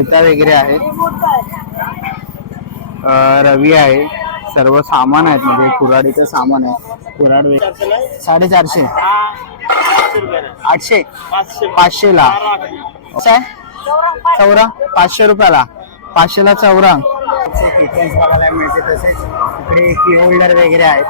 वगैरे आहेत. रवी आहे. सर्व सामान आहेत म्हणजे कुराडीचं सामान आहे कुराड साडेचारशे. आठशे. पाचशे ला कसं आहे? चौरा. पाचशे रुपयाला. पाचशेला चौरा. बघायला मिळते तसेच इकडे की होल्डर वगैरे आहेत.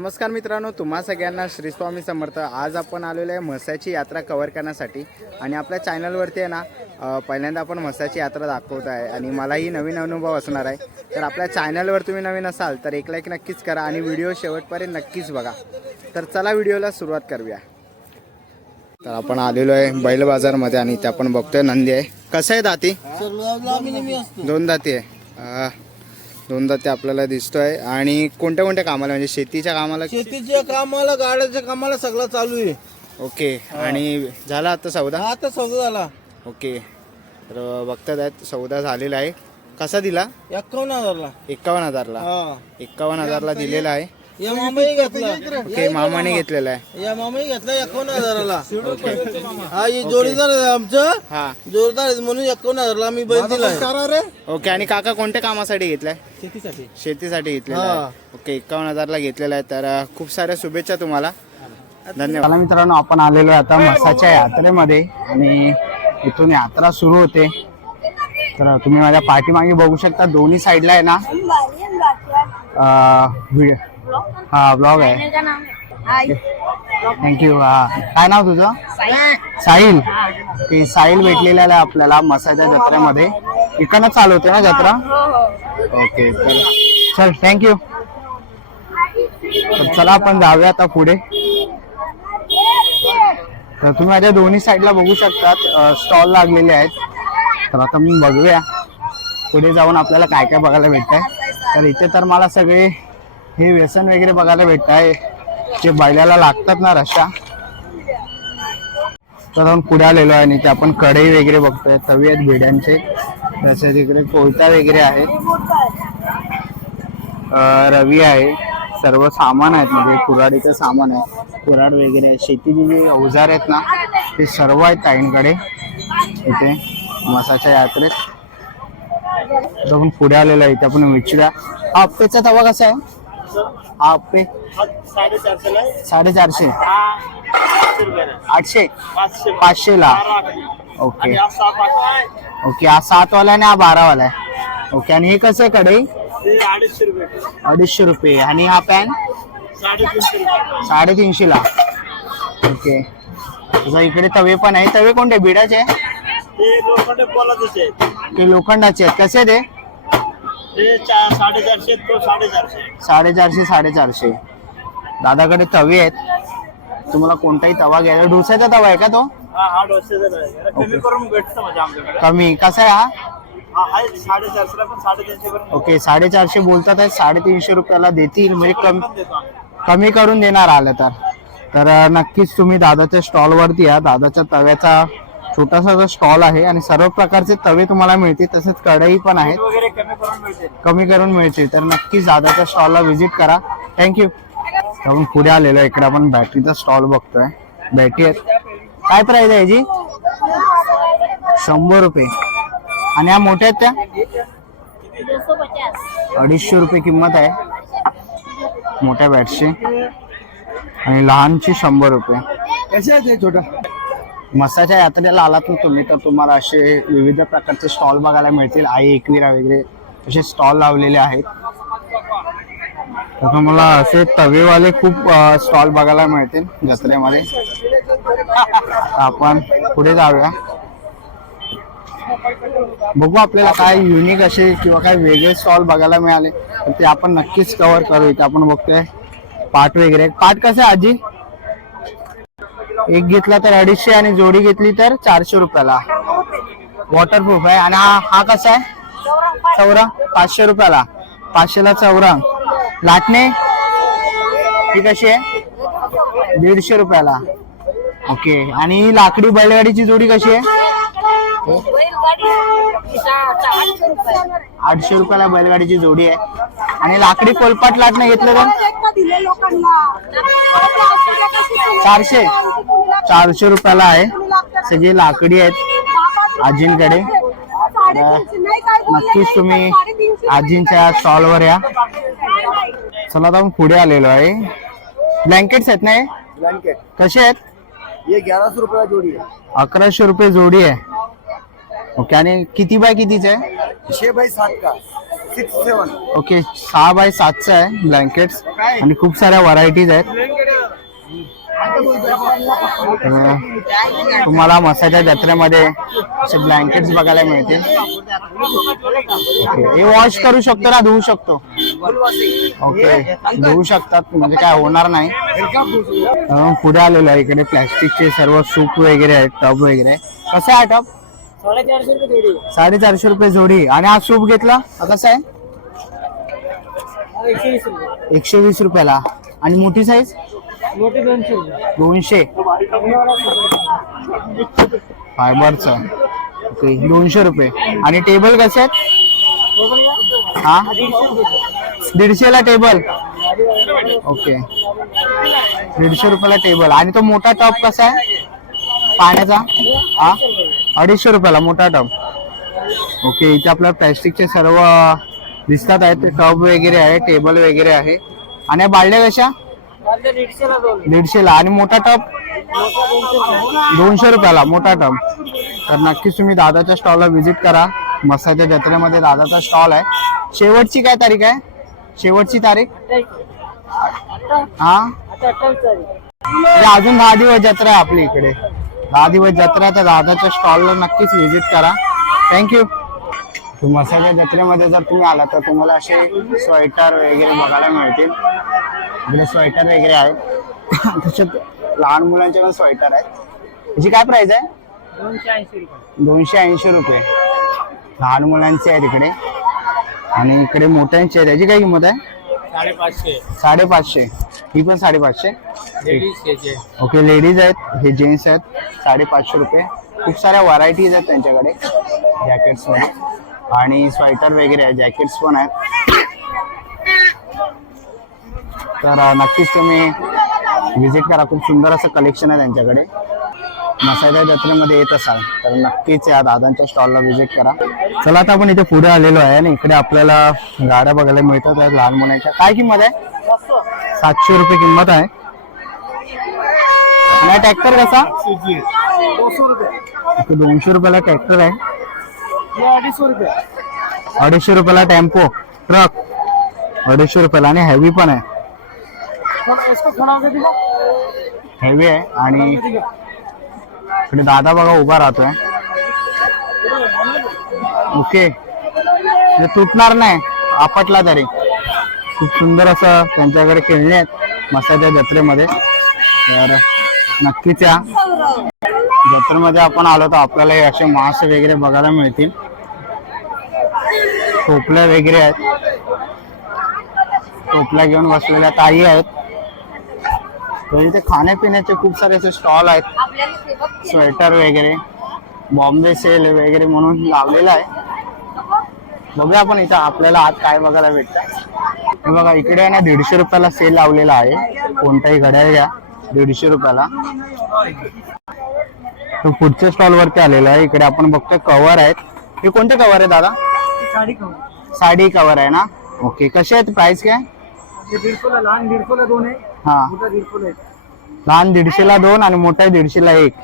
नमस्कार मित्रांनो तुम्हा सगळ्यांना श्री स्वामी समर्थ. आज आपण आलेलो आहे म्हसाची यात्रा कव्हर करण्यासाठी आणि आपल्या चॅनलवरती आहे ना पहिल्यांदा आपण म्हसाची यात्रा दाखवत आहे आणि मलाही नवीन अनुभव असणार आहे. तर आपल्या चॅनलवर तुम्ही नवीन असाल तर एक लाईक नक्कीच करा आणि व्हिडिओ शेवटपर्यंत नक्कीच बघा. तर चला व्हिडिओला सुरुवात करूया. तर आपण आलेलो आहे बैल बाजारमध्ये आणि ते आपण बघतोय नंदी आहे. कसं आहे दाती? दोन दाती आहे. अ, दोन दाती आपल्याला दिसतोय. आणि कोणत्या कोणत्या कामाला? म्हणजे शेतीच्या कामाला? शेतीच्या कामाला गाड्याच्या कामाला सगळं चालू आहे. ओके. आणि झाला आता सौदा? आता सौदा झाला. ओके. तर बघतात आहेत सौदा झालेला आहे. कसा दिला? एकावन्न हजारला. एकावन्न हजारला. एकावन्न हजारला दिलेला आहे. या मामाही घेतला. ओके मामाने घेतलेला आहे. या मामाही घेतला एकावन्न हजाराला. हा हे जोडीदार आहे आमचं. हा. जोरदार आहे म्हणून एकावन्न हजारला आम्ही बैल दिलाय. ओके आणि काका कोणत्या कामासाठी घेतलाय? शेतीसाठी. शेतीसाठी घेतलेला. आहे. ओके एकावन्न हजारला घेतलेला आहे. तर अ, खूप साऱ्या शुभेच्छा तुम्हाला. धन्यवाद. मित्रांनो आपण आलेलो आहे आता मसाच्या यात्रेमध्ये आणि इथून यात्रा सुरू होते. तर तुम्ही माझ्या पाठीमागे बघू शकता दोन्ही साईडला आहे ना. व्हिडिओ हा ब्लॉग आहे. थँक्यू हा. काय नाव तुझं? साहिल. ते साहिल भेटलेला आहे आपल्याला मसाच्या जत्रेमध्ये. इकडनं चालू होते ना जत्रा? ओके तर चल. थँक्यू तर चला आपण जाऊया आता पुढे. तर तुम्ही माझ्या दोन्ही साईडला बघू शकतात स्टॉल लागलेले आहेत. तर आता मी बघूया पुढे जाऊन आपल्याला काय काय बघायला भेटत आहे तर इथे तर मला सगळे हे व्यसन वगैरे बघायला भेटत आहे जे बैलाला लागतात ना रशा तर आपण पुढे आलेलो आहे आणि ते आपण कढई वगैरे बघतोय. तवी आहेत भिड्यांचे. तसेच इकडे कोयता वगैरे आहे. रवी आहे. सर्व सामान आहेत म्हणजे कुराडीचं सामान आहे. कुराड वगैरे आहे. शेतीचे जे अवजार आहेत ना ते सर्व आहेत ताईंकडे. इथे मसाच्या यात्रेत. आपण पुढे आलेलो आहे. इथे आपण विचारूया हा अप्पेचा तवा कसा आहे? हा अप्पे साडेचारशे. आठशे? पाचशे ला ओके. ओके हा सात वाला आहे आणि हा बारा वाला आहे. ओके आणि हे कसं आहे कढई? अडीचशे रुपये. अडीचशे रुपये आणि हा पॅन? साडेतीनशे ला ओके इकडे तवे पण आहे. तवे कोणते? बिडाचे? ते लोखंडाचे आहेत. कसे ते? साडेचारशे तो साडेचारशे. साडेचारशे साडेचारशे. दादाकडे तवे आहेत. तुम्हाला कोणताही तवा घ्यायचा डोसाचा तवा आहे का तो? हा हा डोसेचा आहे. कमी करून भेटतं म्हणजे आमच्याकडे. कमी. कसा आहे हा? हा आहे साडेचारशेला पण साडेतीनशे पर्यंत. ओके साडेचारशे बोलतात आहे. साडेतीनशे रुपयाला देतील. म्हणजे कमी पण देतो आम्ही. कमी करून देणार आलं तर. तर नक्कीच तुम्ही दादाच्या स्टॉल वरती या. दादाच्या तव्याचा छोटासा जो स्टॉल आहे आणि सर्व प्रकारचे तवे तुम्हाला मिळतील तसेच कढई पण आहेत. वगैरे कमी करून मिळते कमी करून मिळतील. तर नक्कीच दादाच्या स्टॉलला व्हिजिट करा. थँक्यू आपण पुढे आलेलो. इकडे आपण बॅटरीचा स्टॉल बघतोय. बॅटरी आहेत काय प्राइस आहे याची? शंभर रुपये. आणि ह्या मोठ्या आहेत त्या? अडीचशे रुपये किंमत आहे. मोठ्या बॅटची आणि लहानची शंभर रुपये. कसे आहे छोटा? मसाच्या यात्रेला आलात ना तुम्ही तर तुम्हाला असे विविध प्रकारचे स्टॉल बघायला मिळतील. आई एकविरा वगैरे असे स्टॉल लावलेले आहेत. तर तुम्हाला असे तवेवाले खूप स्टॉल बघायला मिळतील जत्रेमध्ये. आपण पुढे जाऊया. बघू आपल्याला काय युनिक असे किंवा काय वेगळे स्टॉल बघायला मिळाले तर ते आपण नक्कीच कव्हर करू इथे आपण बघतोय पाट वगैरे. पाट कसं आहे आजी? एक घेतला तर अडीचशे आणि जोडी घेतली तर चारशे रुपयाला. वॉटरप्रूफ आहे. आणि हा हा कसा आहे? चौरा पाचशे रुपयाला. पाचशेला चौरा लाटणे? ही कशी आहे? दीडशे रुपयाला. ओके. आणि ही लाकडी बैलगाडीची जोडी कशी आहे? आठशे रुपयाला बैलगाडीची जोडी आहे. आणि लाकडी कोलपाट लाट नाही घेतलं तर चारशे. चारशे रुपयाला आहे. सगळी लाकडी आहेत. आजींकडे. नक्कीच तुम्ही आजींच्या स्टॉलवर या. चला आता आपण पुढे आलेलो आहे. ब्लँकेट्स आहेत ना? ब्लैंकेट कसे आहेत? रुपया जोड़ी है अकराशे रुपये जोडी आहे. ओके आणि किती बाय कितीच? आहे छह बाई सात का? सिक्स सेवन ओके सहा बाय सातचं आहे ब्लँकेट्स आणि खूप साऱ्या व्हरायटीज आहेत. तुम्हाला मसाच्या जत्रेमध्ये असे ब्लँकेट्स बघायला मिळतील. ओके हे वॉश करू शकतो ना धुवू शकतो. ओके धुवू शकतात म्हणजे काय होणार नाही. पुढे आलेलो आहे इकडे प्लॅस्टिकचे सर्व सूप वगैरे आहेत टब वगैरे. कसं आहे टब साडेचारशे रुपये जोड़ी. साडेचारशे रुपये जोडी. आणि हा सूप घेतला? हा कसा आहे? एकशे वीस रुपये. एकशे वीस रुपयाला. आणि मोठी साईज मोठे दोनशे रुपये दोनशे. फायबरचं. ओके दोनशे रुपये. आणि टेबल कसे आहेत? हा? दीडशेला टेबल? ओके. दीडशे रुपयाला टेबल. आणि तो मोठा टप कसा आहे? पाण्याचा? हा? अडीचशे रुपयाला मोठा टब. ओके इथे आपल्याला प्लॅस्टिकचे सर्व दिसतात आहेत. टब वगैरे आहे टेबल वगैरे आहे. आणि बाळल्या कशा? दीडशेला दोन दीडशेला. आणि मोठा टब? दोनशे रुपयाला. मोठा टब. तर नक्कीच तुम्ही दादाच्या स्टॉलला व्हिजिट करा. मसाच्या जत्रेमध्ये दादाचा स्टॉल आहे. शेवटची काय तारीख आहे? शेवटची तारीख. हा अजून दहा दिवस जत्रा आहे आपली इकडे. दहा दिवस जत्रा तर दादाच्या स्टॉलला नक्कीच व्हिजिट करा. थँक्यू मसाच्या जत्रेमध्ये जर तुम्ही आला तर तुम्हाला असे स्वेटर वगैरे बघायला मिळतील. इकडे स्वेटर वगैरे आहेत. तसेच लहान मुलांचे पण स्वेटर आहेत. याची काय प्राइस आहे? दोनशे ऐंशी रुपये दोनशे ऐंशी रुपये. लहान मुलांचे आहेत इकडे. आणि इकडे मोठ्यांचे आहेत. याची काय किंमत आहे? साडेपाचशे. साडेपाचशे. ही पण साडेपाचशे? ओके लेडीज आहेत हे जेंट्स आहेत साडेपाचशे रुपये. खूप साऱ्या व्हरायटीज आहेत त्यांच्याकडे जॅकेट्समध्ये. आणि स्वेटर वगैरे आहे जॅकेट्स पण आहेत. तर नक्कीच तुम्ही व्हिजिट करा. खूप सुंदर असं कलेक्शन आहे त्यांच्याकडे. मसाल्या जत्रेमध्ये येत असाल तर नक्कीच या दादांच्या स्टॉलला व्हिजिट करा. चला आता आपण इथे पुढे आलेलो आहे आणि इकडे आपल्याला गाड्या बघायला मिळतात आहेत लहान मुलांच्या. काय किंमत आहे? सातशे रुपये किंमत आहे. आणि ट्रॅक्टर कसा? दोनशे रुपये इथे दोनशे रुपयाला ट्रॅक्टर आहे. अडीचशे रुपये अडीचशे रुपयाला टेम्पो ट्रक अडीचशे रुपयाला आणि हेवी पण आहे. थोड़ा हेवी आहे आणि इकडे दादा बघा उभा राहतोय. ओके. म्हणजे तुटणार नाही. आपटला तरी. खूप सुंदर असं त्यांच्याकडे खेळणे आहेत. मसाच्या जत्रेमध्ये. तर नक्कीच या. जत्रेमध्ये आपण आलो तर आपल्याला हे असे मासे वगैरे बघायला मिळतील. टोपल्या वगैरे आहेत. टोपल्या घेऊन बसलेल्या ताई आहेत. तर इथे खाण्यापिण्याचे खूप सारे असे स्टॉल आहेत. स्वेटर वगैरे बॉम्बे सेल वगैरे म्हणून लावलेला आहे. बघूया आपण इथं आपल्याला आत काय बघायला भेटतं बघा इकडे ना दीडशे रुपयाला सेल लावलेला आहे. कोणताही घड्याळ घ्या दीडशे रुपयाला. तो पुढच्या स्टॉल वरती आलेला आहे. इकडे आपण बघतोय कव्हर आहेत. हे कोणते कव्हर आहे दादा? साडी कमी साडी कव्हर आहे ना? ओके कसे आहेत प्राइस काय? हे लहान दीडशेला दोन आहे. हा. लहान दीडशेला दोन आणि मोठा दीडशेला एक.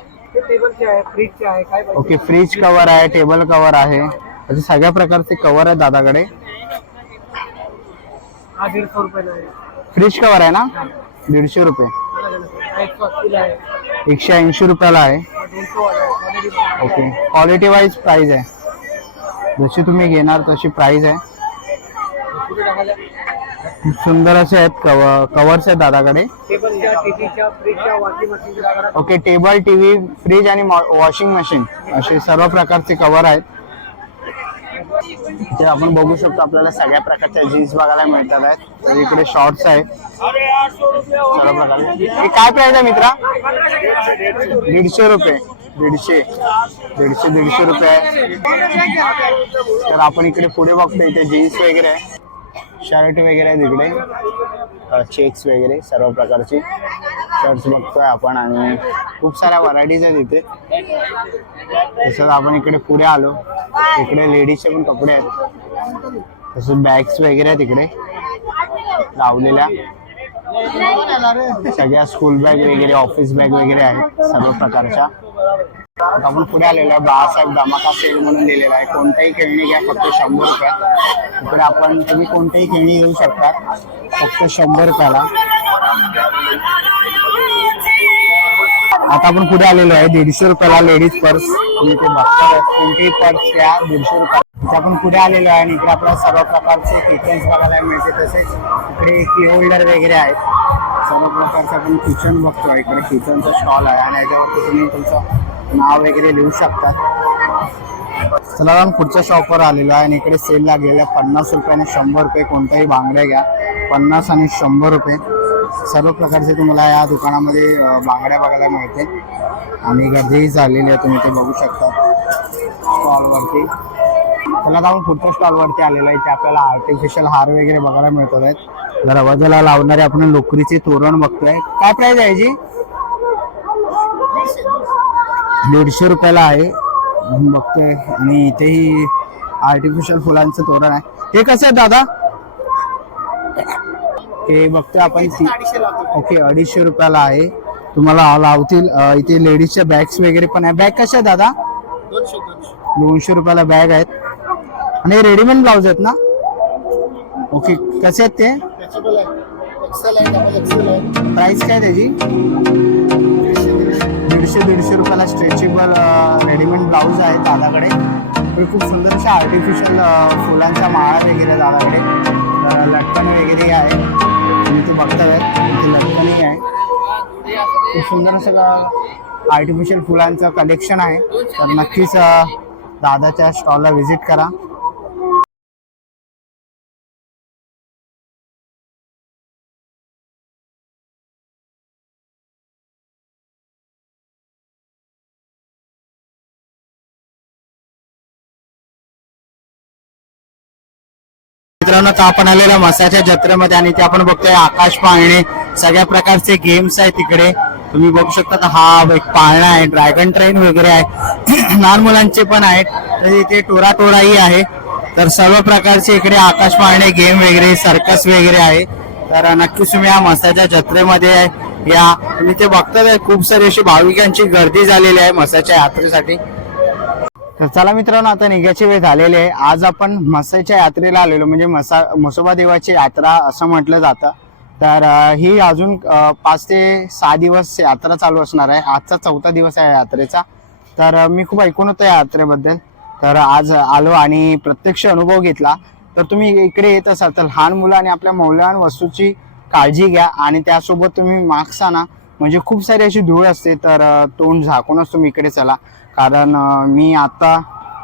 ओके फ्रीज कव्हर आहे टेबल कव्हर आहे. असे सगळ्या प्रकारचे कव्हर आहेत दादाकडे. हा दीडशे फ्रीज कव्हर आहे. ना? दीडशे रुपये. एकशे ऐंशी रुपयाला आहे. ओके क्वालिटी वाईज प्राइस आहे. जशी तुम्ही घेणार तशी प्राइस आहे. सुंदर असे आहेत कव्हर कव्हर्स आहेत दादाकडे. ओके टेबल टीव्ही फ्रीज आणि वॉशिंग मशीन असे सर्व प्रकारचे कव्हर आहेत. ते आपण बघू शकतो आपल्याला सगळ्या प्रकारच्या जीन्स बघायला मिळतात आहेत. तर इकडे शॉर्ट्स आहे. सर्व प्रकारचे. हे काय प्राइस आहे मित्रा? दीडशे रुपये. दीडशे. दीडशे दीडशे रुपये आहे. तर आपण इकडे पुढे बघतो इथे जीन्स वगैरे आहे. शर्ट वगैरे आहे तिकडे चेक्स वगैरे सर्व प्रकारचे. शर्ट्स बघतोय आपण आणि खूप साऱ्या व्हरायटीज आहेत इथे. तसंच आपण इकडे पुढे आलो. इकडे लेडीजचे पण कपडे आहेत. तसंच बॅग्स वगैरे आहेत इकडे. लावलेल्या. सगळ्या स्कूल बॅग वगैरे ऑफिस बॅग वगैरे आहेत सर्व प्रकारच्या. आपण पुढे आलेलो आहे. बाळासाहेब धमाका सेल म्हणून दिलेला आहे. कोणताही खेळणी घ्या फक्त शंभर रुपया. इकडे आपण तुम्ही कोणतीही खेळणी घेऊ शकता. फक्त शंभर रुपयाला. आता आपण पुढे आलेलो आहे. दीडशे रुपयाला लेडीज पर्स तुम्ही ते कोणतीही पर्स या दीडशे रुपये इथे आपण पुढे आलेलो आहे आणि इकडे आपल्याला सर्व प्रकारचे किचन्स बघायला मिळते. तसेच इकडे की होल्डर वगैरे आहेत सर्व प्रकारचं आपण किचन बघतो इकडे किचनचा स्टॉल आहे आणि याच्यावरती तुम्ही तुमचं नाव वगैरे लिहू शकता. चला आपण पुढच्या शॉपवर आलेलो आहे आणि इकडे सेल लागलेला आहे. पन्नास रुपयाने शंभर रुपये कोणत्याही बांगड्या घ्या. पन्नास आणि शंभर रुपये. सर्व प्रकारचे तुम्हाला या दुकानामध्ये बांगड्या बघायला मिळते आणि गर्दीही झालेली आहे तुम्ही ते बघू शकता स्टॉलवरती. त्याला आपण पुढच्या स्टॉलवरती आलेलो आहे इथे आपल्याला आर्टिफिशियल हार वगैरे बघायला मिळतात. आहेत दरवाजाला लावणारे आपण लोकरीचे तोरण बघतोय. काय प्राईज आहे जी? दीडशे रुपयाला आहे. बघतोय. आणि इथेही आर्टिफिशियल फुलांचं तोरण आहे. हे कसं आहे दादा? हे बघतोय आपण ओके अडीचशे रुपयाला आहे. तुम्हाला लावतील. इथे लेडीजच्या बॅग्स वगैरे पण आहे. बॅग कशा दादा? दोनशे रुपयाला बॅग आहेत. आणि रेडीमेड ब्लाउज आहेत ना? ओके कसे आहेत ते? प्राइस काय त्याची? दीडशे दीडशे रुपयाला स्ट्रेचेबल रेडीमेड ब्लाऊज आहे दादाकडे. खूप सुंदर अशा आर्टिफिशियल फुलांच्या माळा वगैरे दादाकडे. लटकन वगैरे आहे. इथे ते बघताय इथे लटकनही आहे. खूप सुंदर असं आर्टिफिशियल फुलांचं कलेक्शन आहे. तर नक्कीच दादाच्या स्टॉलला व्हिजिट करा. मित्रांनो तर आपण आलेल्या मसाच्या जत्रेमध्ये आणि ते आपण बघतोय आकाश पाळणे. सगळ्या प्रकारचे गेम्स आहेत तिकडे. तुम्ही बघू शकता हा एक पाळणा आहे ड्रॅगन ट्रेन वगैरे आहे. लहान मुलांचे पण आहेत. तर इथे टोरा टोराही आहे. तर सर्व प्रकारचे इकडे आकाश पाळणे गेम वगैरे सर्कस वगैरे आहे. तर नक्कीच तुम्ही या मसाच्या जत्रेमध्ये या. तुम्ही ते बघताय खूप सारी अशी भाविकांची गर्दी झालेली आहे मसाच्या यात्रेसाठी. तर चला मित्रांनो आता निघायची वेळ झालेली आहे. आज आपण मसाईच्या यात्रेला आलेलो म्हणजे मसा म्हसोबा देवाची यात्रा असं म्हटलं जातं. तर ही अजून पाच ते सहा दिवस यात्रा चालू असणार आहे. आजचा चौथा दिवस आहे यात्रेचा. तर मी खूप ऐकून होतो या यात्रेबद्दल. तर आज आलो आणि प्रत्यक्ष अनुभव घेतला. तर तुम्ही इकडे येत असाल तर लहान मुलं आणि आपल्या मौल्यवान वस्तूची काळजी घ्या आणि त्यासोबत तुम्ही मास्क आणा. म्हणजे खूप सारी अशी धूळ असते तर तोंड झाकूनच तुम्ही इकडे चला. कारण मी आता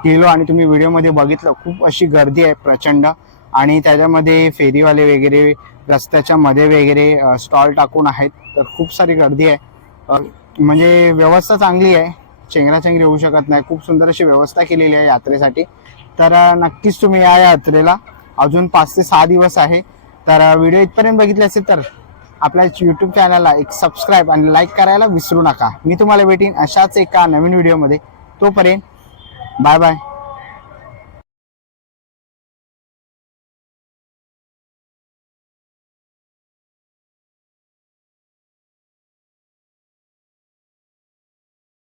गेलो आणि तुम्ही व्हिडिओमध्ये बघितलं खूप अशी गर्दी आहे प्रचंड. आणि त्याच्यामध्ये फेरीवाले वगैरे रस्त्याच्या मध्ये वगैरे स्टॉल टाकून आहेत. तर खूप सारी गर्दी आहे. म्हणजे व्यवस्था चांगली आहे. चेंगराचेंगरी होऊ शकत नाही. खूप सुंदर अशी व्यवस्था केलेली आहे यात्रेसाठी. तर नक्कीच तुम्ही या यात्रेला अजून पाच ते सहा दिवस आहे. तर व्हिडिओ इथपर्यंत बघितले असेल तर आपल्या यूट्यूब चॅनलला एक सबस्क्राईब आणि लाईक करायला विसरू नका. मी तुम्हाला भेटीन अशाच एका नवीन व्हिडिओमध्ये तोपर्यंत बाय बाय